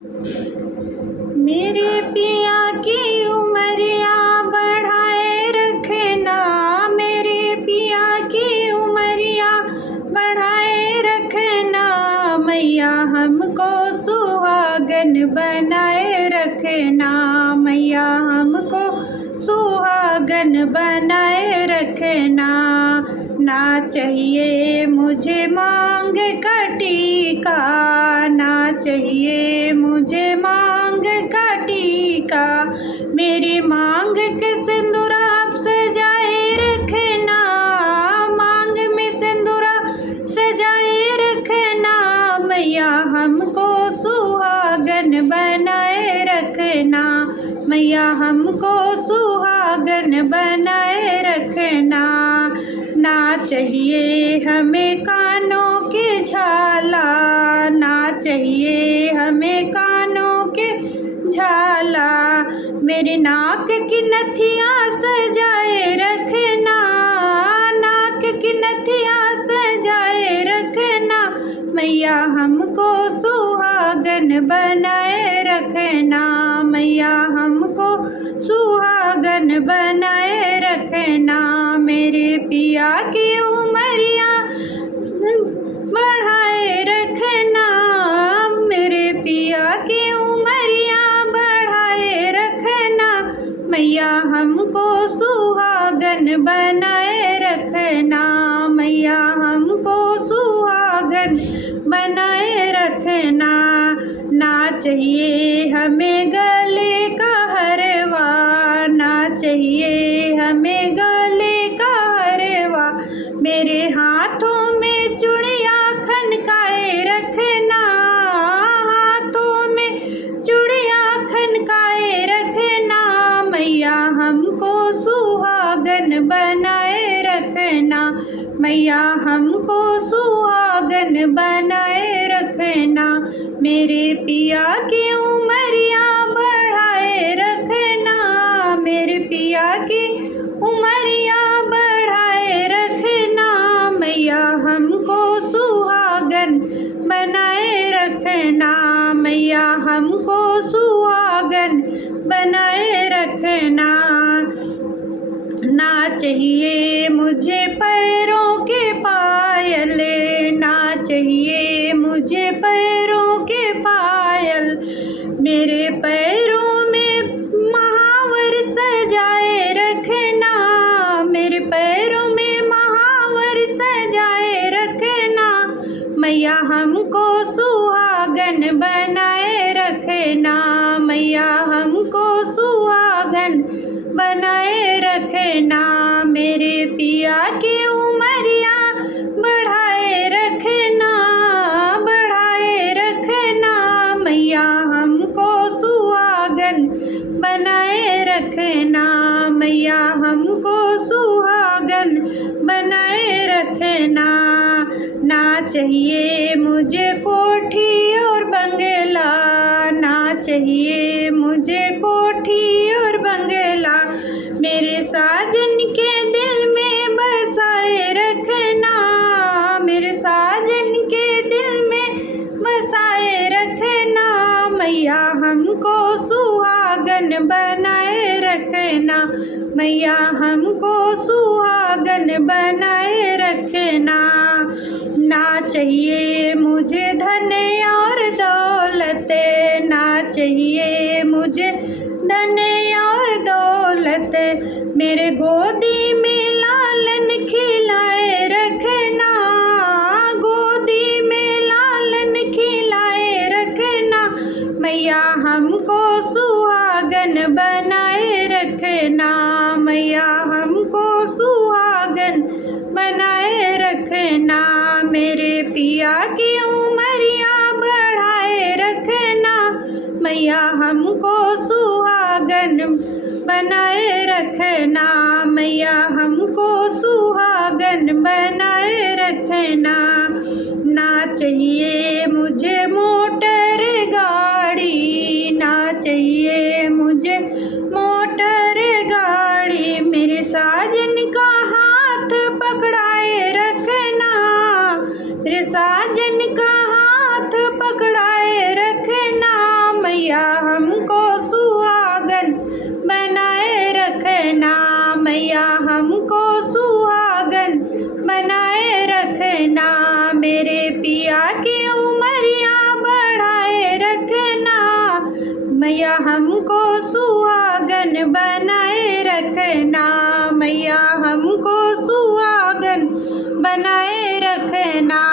मेरे पिया की उमरिया बढ़ाए रखना, मेरे पिया की उमरिया बढ़ाए रखना, मैया हमको सुहागन बनाए रखना, मैया हमको सुहागन बनाए रखना। ना चाहिए मुझे मांग का टीका, ना चाहिए मुझे मांग का टीका, मेरी मांग के सिंदूर आप सजाए रखना, मांग में सिंदूरा सजाए रखना, मैया हमको सुहागन बनाए रखना, मैया हमको सुहागन बनाए रखना। ना चाहिए हमें कानों के झाला, ना चाहिए हमें कानों के झाला, मेरे नाक की नथिया सजाए रखना, नाक की नथिया सजाए रखना, मैया हमको सुहागन बनाए रखना, मैया हमको सुहागन बनाए रखना। मेरे पिया की उमरिया बढ़ाए रखना, मेरे पिया की उमरिया बढ़ाए रखना, मैया हमको सुहागन बनाए रखना, मैया हमको सुहागन बनाए रखना। ना चाहिए हमें गले का हरवा, ना चाहिए हमें गले का हरवा, मेरे हाथों में चूड़ियाँ खनकाए रखना, हाथों में चूड़ियाँ खनकाए रखना, मैया हमको सुहागन बनाए रखना, मैया हमको सुहागन बनाए रखना। मेरे पिया की उमरिया बढ़ाए रखना, मेरे पिया की उमरिया बढ़ाए रखना, मैया हमको सुहागन बनाए रखना, मैया हमको सुहागन बनाए रखना। ना चाहिए मुझे पैरों के पायल, ना चाहिए मुझे पैरों के पायल, मेरे पैरों में महावर सजाए रखना, मेरे पैरों में महावर सजाए रखना, मैया हमको सुहागन बनाए रखना, मैया हमको सुहागन बनाए रखना। मेरे पिया की उमरिया बढ़ाए रखना, बढ़ाए रखना, मैया हमको सुहागन बनाए रखना, मैया हमको सुहागन बनाए रखना। ना चाहिए मुझे कोठी और बंगला, ना चाहिए मुझे कोठी और बंगला, मेरे साजन के दिल में बसाए रखना, मेरे साजन के दिल में बसाए रखना, मैया हमको सुहागन बनाए रखना, मैया हमको सुहागन बनाए रखना। ना चाहिए मुझे धन और दौलत, ना चाहिए मुझे धन और दौलत, मेरे गोदी में लालन खिलाए रखना, गोदी में लालन खिलाए रखना, मैया हमको सुहागन बनाए रखना, मैया हमको सुहागन बनाए रखना। मेरे पिया की उमरिया बढ़ाए रखना, मैया हमको सुहागन बनाए रखना, मैया हमको सुहागन बनाए रखना। ना चाहिए मुझे मोटर गाड़ी, ना चाहिए मुझे मोटर गाड़ी, मेरे साजन का हाथ पकड़ाए रखना, मेरे साजन का हाथ पकड़ाए रखना, मैया हमको सुहागन बनाए रखना, मैया हमको सुहागन बनाए रखना, मेरे पिया की उमरिया बढ़ाए रखना, मैया हमको सुहागन बनाए रखना, मैया हमको सुहागन बनाए रखना।